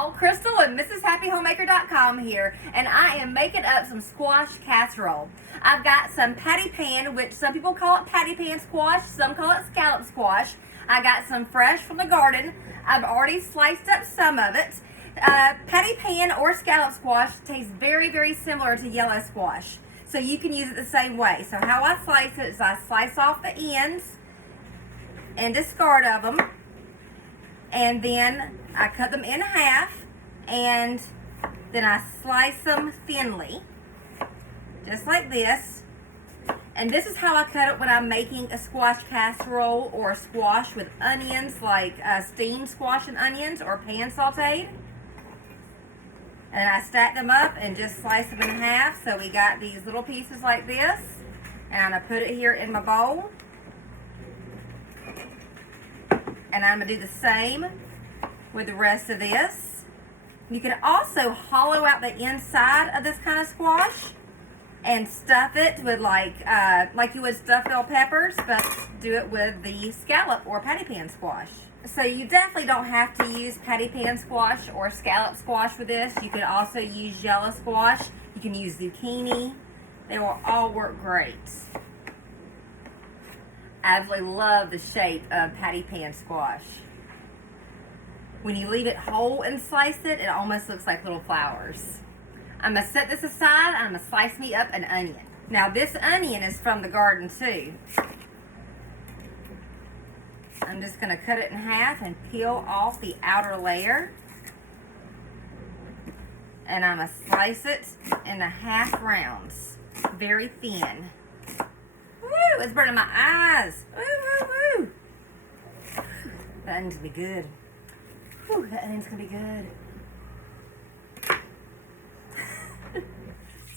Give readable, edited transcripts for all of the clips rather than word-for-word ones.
y'all, Crystal and MrsHappyHomemaker.com here, and I am making up some squash casserole. I've got some patty pan, which some people call it patty pan squash, some call it scallop squash. I got some fresh from the garden. I've already sliced up some of it. Patty pan or scallop squash tastes very, very similar to yellow squash, so you can use it the same way. So how I slice it is I slice off the ends and discard of them, and then I cut them in half, and then I slice them thinly, just like this. And this is how I cut it when I'm making a squash casserole or a squash with onions, like steamed squash and onions or pan sauteed. And I stack them up and just slice them in half, so we got these little pieces like this. And I'm going to put it here in my bowl. And I'm going to do the same with the rest of this. You can also hollow out the inside of this kind of squash and stuff it with like you would stuff bell peppers, but do it with the scallop or patty pan squash. So you definitely don't have to use patty pan squash or scallop squash with this. You could also use yellow squash. You can use zucchini. They will all work great. I absolutely love the shape of patty pan squash. When you leave it whole and slice it, it almost looks like little flowers. I'm going to set this aside. I'm going to slice me up an onion. Now this onion is from the garden too. I'm just going to cut it in half and peel off the outer layer. And I'm going to slice it into half rounds, very thin. Woo, it's burning my eyes. Woo, woo, woo. That onion's going to be good. Whew, that onion's going to be good.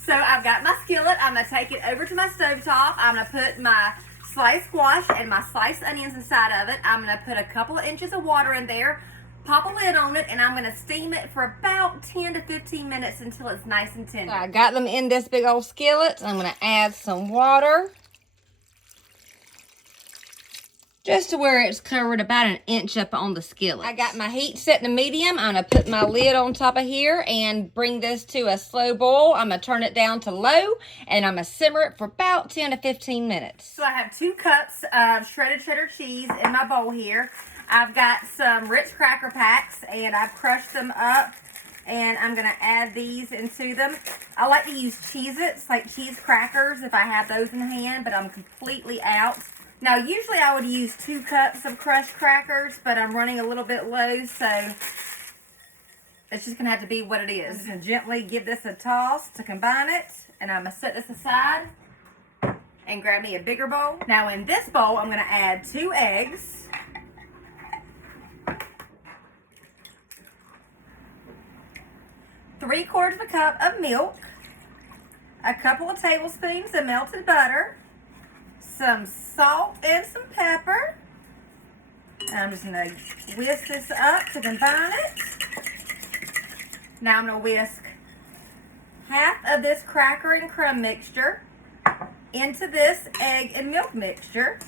So I've got my skillet. I'm going to take it over to my stovetop. I'm going to put my sliced squash and my sliced onions inside of it. I'm going to put a couple of inches of water in there, pop a lid on it, and I'm going to steam it for about 10 to 15 minutes until it's nice and tender. I got them in this big old skillet. I'm going to add some water, just to where it's covered about an inch up on the skillet. I got my heat set to medium. I'm going to put my lid on top of here and bring this to a slow boil. I'm going to turn it down to low, and I'm going to simmer it for about 10 to 15 minutes. So I have 2 cups of shredded cheddar cheese in my bowl here. I've got some Ritz cracker packs, and I've crushed them up, and I'm going to add these into them. I like to use Cheez-Its, like cheese crackers, if I have those in hand, but I'm completely out. Now, usually I would use 2 cups of crushed crackers, but I'm running a little bit low, so it's just going to have to be what it is. I'm going to gently give this a toss to combine it, and I'm going to set this aside and grab me a bigger bowl. Now, in this bowl, I'm going to add 2 eggs, 3/4 cup of milk, a couple of tablespoons of melted butter, some salt and some pepper. And I'm just going to whisk this up to combine it. Now I'm going to whisk half of this cracker and crumb mixture into this egg and milk mixture.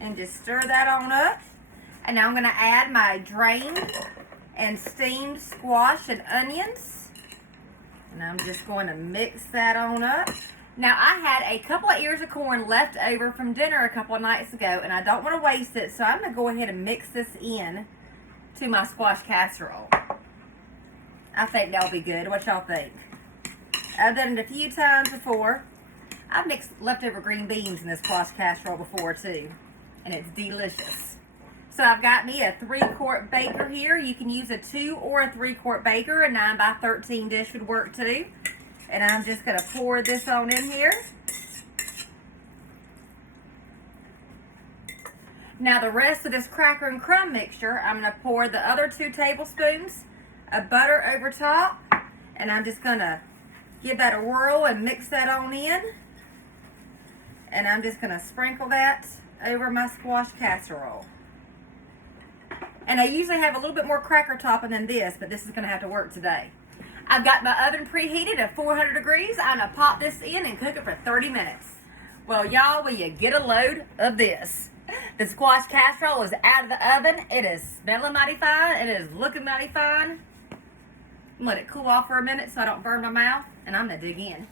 And just stir that on up. And now I'm going to add my drained and steamed squash and onions. And I'm just going to mix that on up. Now, I had a couple of ears of corn left over from dinner a couple of nights ago, and I don't want to waste it, so I'm going to go ahead and mix this in to my squash casserole. I think that'll be good. What y'all think? I've done it a few times before. I've mixed leftover green beans in this squash casserole before, too, and it's delicious. So I've got me a 3-quart baker here. You can use a 2 or a 3-quart baker. A 9x13 dish would work, too. And I'm just going to pour this on in here. Now the rest of this cracker and crumb mixture, I'm going to pour the other 2 tablespoons of butter over top. And I'm just going to give that a whirl and mix that on in. And I'm just going to sprinkle that over my squash casserole. And I usually have a little bit more cracker topping than this, but this is going to have to work today. I've got my oven preheated at 400 degrees. I'm going to pop this in and cook it for 30 minutes. Well, y'all, will you get a load of this? The squash casserole is out of the oven. It is smelling mighty fine. It is looking mighty fine. Let it cool off for a minute so I don't burn my mouth, and I'm gonna dig in.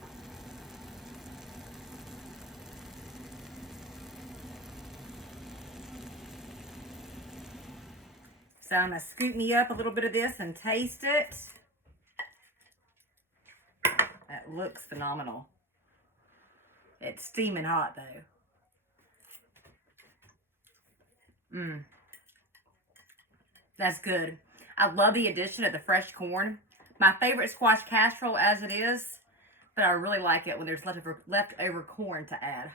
So I'm gonna scoop me up a little bit of this and taste it. That looks phenomenal. It's steaming hot though. That's good. I love the addition of the fresh corn. My favorite squash casserole as it is, but I really like it when there's leftover corn to add.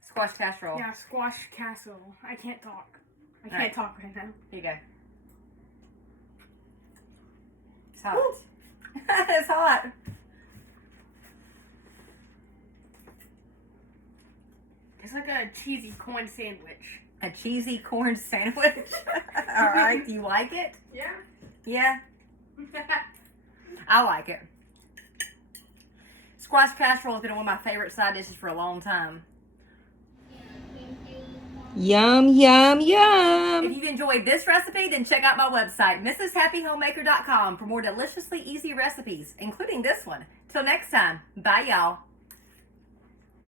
Squash casserole. Yeah, squash casserole. I can't talk. I can't talk right now. Here you go. It's hot. It's hot. It's like a cheesy corn sandwich. A cheesy corn sandwich. All right. Do you like it? Yeah. Yeah. I like it. Squash casserole has been one of my favorite side dishes for a long time. Yum, yum, yum. If you've enjoyed this recipe, then check out my website, mrshappyhomemaker.com, for more deliciously easy recipes, including this one. Till next time, bye y'all.